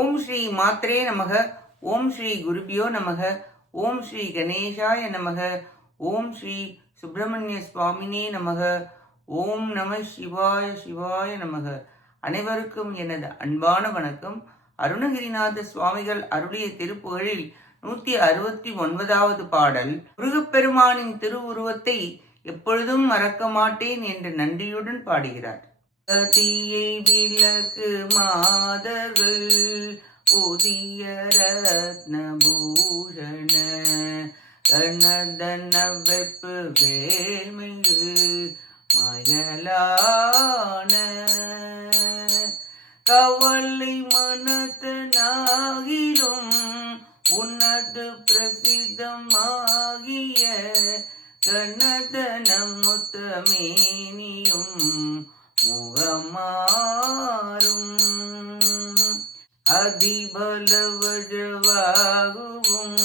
ஓம் ஸ்ரீ மாத்ரே நமக. ஓம் ஸ்ரீ குருபியோ நமக. ஓம் ஸ்ரீ கணேசாய நமக. ஓம் ஸ்ரீ சுப்பிரமணிய சுவாமினே நமக. ஓம் நம சிவாய சிவாய நமக. அனைவருக்கும் எனது அன்பான வணக்கம். அருணகிரிநாத சுவாமிகள் அருளிய திருப்புகழில் நூத்தி அறுபத்தி ஒன்பதாவது பாடல் முருகப்பெருமானின் திருவுருவத்தை எப்பொழுதும் மறக்க மாட்டேன் என்று நன்றியுடன் பாடுகிறார். தீயை விளக்கு மாதர்கள் புதிய ரத்னபூஷண கண்ணதன வெப்பு வேல்மிகு மயலான. கவலை மனத்தனாகிலும் உன்னது பிரசித்தமாகிய கணதனம் முத்தமேனியும் முகமாறும் அதிபலவஜவாகுவும்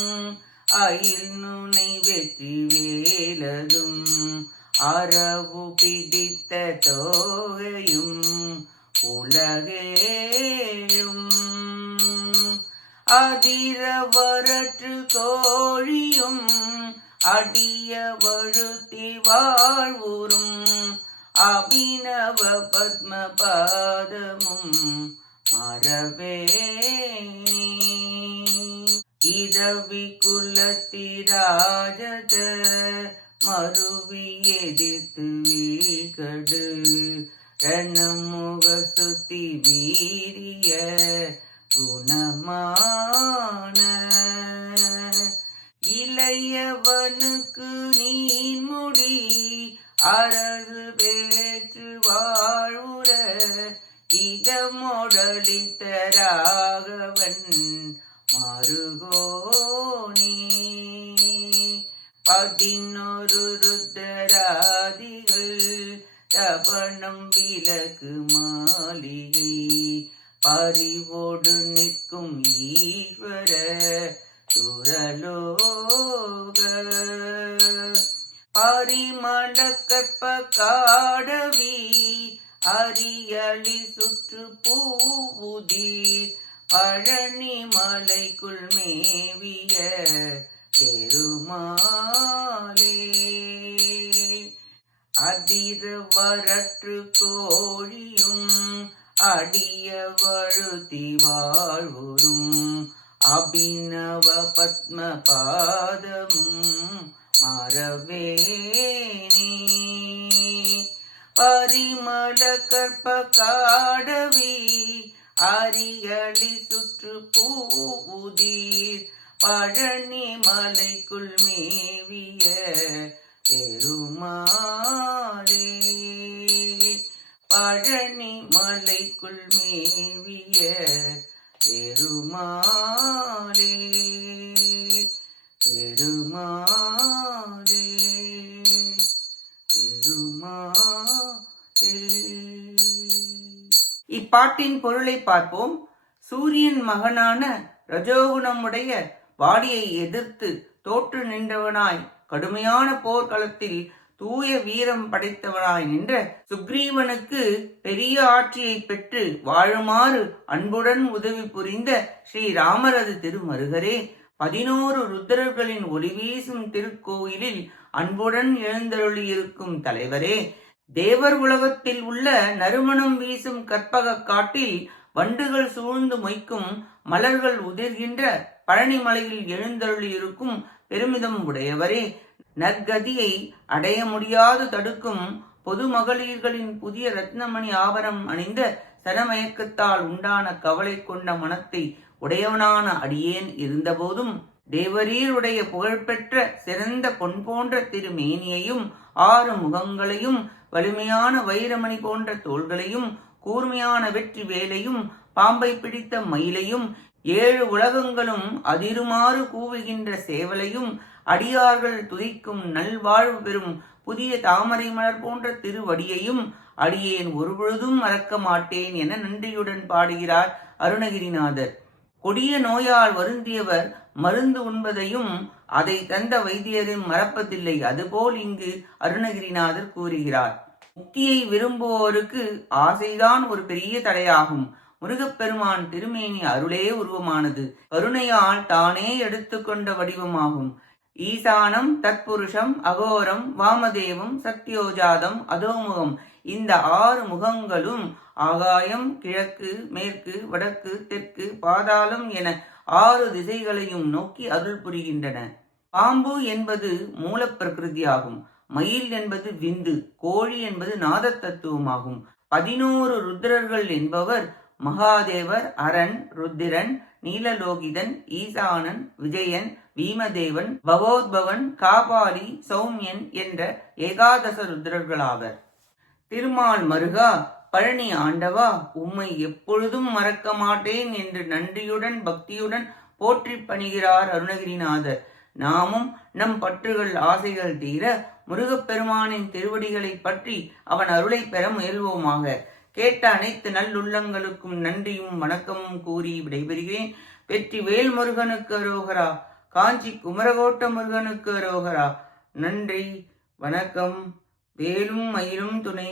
அயில் நுனை வெற்றி வேலதும் அரவு பிடித்த தோகையும் உலகேழும் அதிரவரற்று கோழியும் அடிய வழுத்தி வாழ்வுறும் அபிநவ பத்ம பாதமும் மறவே இரவி குலத்திராஜத மருவி எதிர்த்து வீழ்கடு. ரணமுக சுத்தி வீரிய குணமா இதமொடலித்த ராகவன் மருகோனே. பதினொரு ருத்தராதிகள் தபணம் விலக்கு மாளிகை. பறிவோடு நிற்கும் ஈஸ்வர சுரலோக பரிமள கற்ப காடவி அரியளி சுற்று பூவுதி பழனி மலைக்குள் மேவிய பெருமாளே. அதிர வரற்று கோழியும் அடிய வழுத்தி வாழ்வுறும் அபிநவ பத்ம பாதமும் மறவேனே பரிமள கற்ப காடவி அரியளி சுற்று பூவுதீர். பழனி மலைக்குள் மேவிய பெருமாளே பழனி மலைக்குள் மேவிய பெருமாளே பெருமா பெருமாளே இப்பாட்டின் பொருளை பார்ப்போம். சூரியன் மகனான ரஜோகுணமுடைய வாடியை எதிர்த்து தோற்று நின்றவனாய் கடுமையான போர்க்களத்தில் தூய வீரம் படைத்தவனாய் நின்ற சுக்ரீவனுக்கு பெரிய ஆட்சியை பெற்று வாழுமாறு அன்புடன் உதவி புரிந்த ஸ்ரீராமரது திருமருகரே பதினோரு ருத்ரர்களின் ஒளி வீசும் திருக்கோயிலில் அன்புடன் எழுந்தருளியிருக்கும் தலைவரே தேவர் உலகத்தில் உள்ள நறுமணம் வீசும் கற்பக காட்டில் வண்டுகள் சூழ்ந்து மொய்க்கும் மலர்கள் உதிர்கின்ற பழனி மலையில் எழுந்தருளியிருக்கும் பெருமிதம் உடையவரே. நற்கதியை அடைய முடியாது தடுக்கும் பொது மகளிர்களின் புதிய ரத்னமணி ஆபரம் அணிந்த சனமயக்கத்தால் உண்டான கவலை கொண்ட மனத்தை உடையவனான அடியேன் இருந்தபோதும் தேவரீருடைய புகழ்பெற்ற சிறந்த பொன் போன்ற திருமேனியையும் ஆறு முகங்களையும் வலிமையான வைரமணி போன்ற தோள்களையும் கூர்மையான வெற்றி வேலையும் பாம்பை பிடித்த மயிலையும் ஏழு உலகங்களும் அதிருமாறு கூவுகின்ற சேவலையும் அடியார்கள் துதிக்கும் நல்வாழ்வு பெறும் புதிய தாமரை மலர் போன்ற திருவடியையும் அடியேன் ஒருபொழுதும் மறக்க மாட்டேன் என நன்றியுடன் பாடுகிறார் அருணகிரிநாதர். கொடிய நோயால் வருந்தியவர் மருந்து உண்பதையும் அதை தந்த வைத்தியரும் மறப்பதில்லை. அதுபோல் இங்கு அருணகிரிநாதர் கூறுகிறார் முக்தியை விரும்புவோருக்கு ஆசைதான் ஒரு பெரிய தடையாகும். முருகப்பெருமான் திருமேனி அருளே உருவமானது. கருணையால் தானே எடுத்துக்கொண்ட வடிவமாகும். ஈசானம் தத்புருஷம் அகோரம் வாமதேவம் சத்யோஜாதம் அதோமுகம். இந்த ஆறு முகங்களும் ஆகாயம் கிழக்கு மேற்கு வடக்கு தெற்கு பாதாளம் என ஆறு திசைகளையும் நோக்கி அருள் புரிகின்றன. பாம்பு என்பது மூலப்பிரகிருதியாகும். மயில் என்பது விந்து கோழி என்பது நாத தத்துவமாகும் பதினோரு ருத்ரர்கள் என்பவர் மகாதேவர் அரண் ருத்திரன் நீலலோகிதன் ஈசானன் விஜயன் பீமதேவன் பகோத்பவன் காபாலி சௌமியன் என்ற ஏகாதச ருத்ரர்களாவர். திருமால் மருகா பழனி ஆண்டவா உம்மை எப்பொழுதும் மறக்க மாட்டேன் என்று நன்றியுடன் பக்தியுடன் போற்றி பணிகிறார் அருணகிரிநாதர். நாமும் நம் பற்றுகள் ஆசைகள் தீர முருகப்பெருமானின் திருவடிகளை பற்றி அவன் அருளை பெற முயல்வோமாக. கேட்ட அனைத்து நல்லுள்ளங்களுக்கும் நன்றியும் வணக்கமும் கூறி விடைபெறுகிறேன். வெற்றி வேல் முருகனுக்கு அரோகரா காஞ்சி குமரகோட்ட முருகனுக்கு அரோகரா. நன்றி வணக்கம். வேலும் மயிலும் துணை.